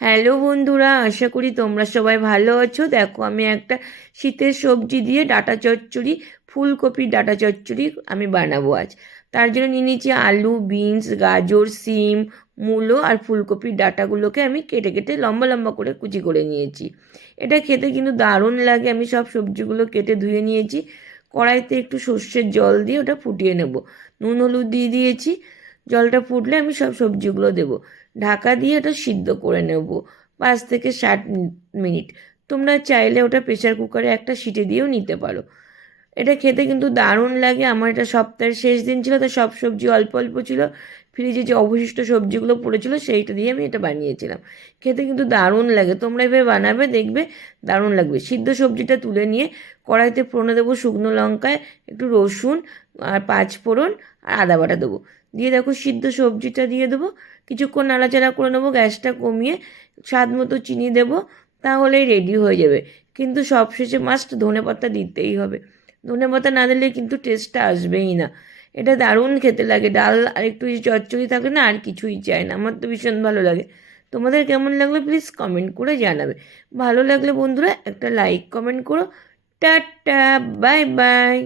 Hello বন্ধুরা, আশা করি তোমরা সবাই ভালো আছো। দেখো, আমি একটা শীতের সবজি দিয়ে ডাটা চচ্চড়ি, ফুলকপির ডাটা চচ্চড়ি আমি বানাবো আজ। তার জন্য নিয়ে নিয়েছি আলু, বিনস, গাজর, সিম, মূলো আর ফুলকপির ডাটাগুলোকে আমি কেটে কেটে লম্বা লম্বা করে কুচি করে নিয়েছি। এটা খেতে কিন্তু দারুণ লাগে। আমি সব সবজিগুলো কেটে ধুয়ে নিয়েছি। কড়াইতে একটু সর্ষের জল দিয়ে ওটা ফুটিয়ে নেব। নুন, হলুদ দিয়ে দিয়েছি। জলটা ফুটলে আমি সব সবজিগুলো দেবো। ঢাকা দিয়ে ওটা সিদ্ধ করে নেব, পাঁচ থেকে ষাট মিনিট। তোমরা চাইলে ওটা প্রেশার কুকারে একটা সিটে দিয়েও নিতে পারো। এটা খেতে কিন্তু দারুণ লাগে। আমার এটা সপ্তাহের শেষ দিন ছিল তো সব সবজি অল্প অল্প ছিল। ফ্রিজে যে অবশিষ্ট সবজিগুলো পড়েছিল, সেইটা দিয়ে আমি এটা বানিয়েছিলাম। খেতে কিন্তু দারুণ লাগে। তোমরা এভাবে বানাবে, দেখবে দারুণ লাগবে। সিদ্ধ সবজিটা তুলে নিয়ে কড়াইতে ফোড়নে দেবো শুকনো লঙ্কায়, একটু রসুন আর পাঁচ ফোড়ন আর আদা বাটা দেবো। দিয়ে দেখো সিদ্ধ সবজিটা দিয়ে দেবো। কিছুক্ষণ নাড়াচাড়া করে নেব, গ্যাসটা কমিয়ে স্বাদ মতো চিনি দেবো, তাহলেই রেডি হয়ে যাবে। কিন্তু সবশেষে মাস্ট ধনে পাতা দিতেই হবে। ধনে পাতা না দিলে কিন্তু টেস্টটা আসবেই না। এটা দারুণ খেতে লাগে। ডাল আর একটু চচ্চড়ি থাকে না, আর কিছুই চায় না। আমার তো ভীষণ ভালো লাগে। তোমাদের কেমন লাগল প্লিজ কমেন্ট করে জানাবে। ভালো লাগলে বন্ধুরা একটা লাইক কমেন্ট করো। Tata bye bye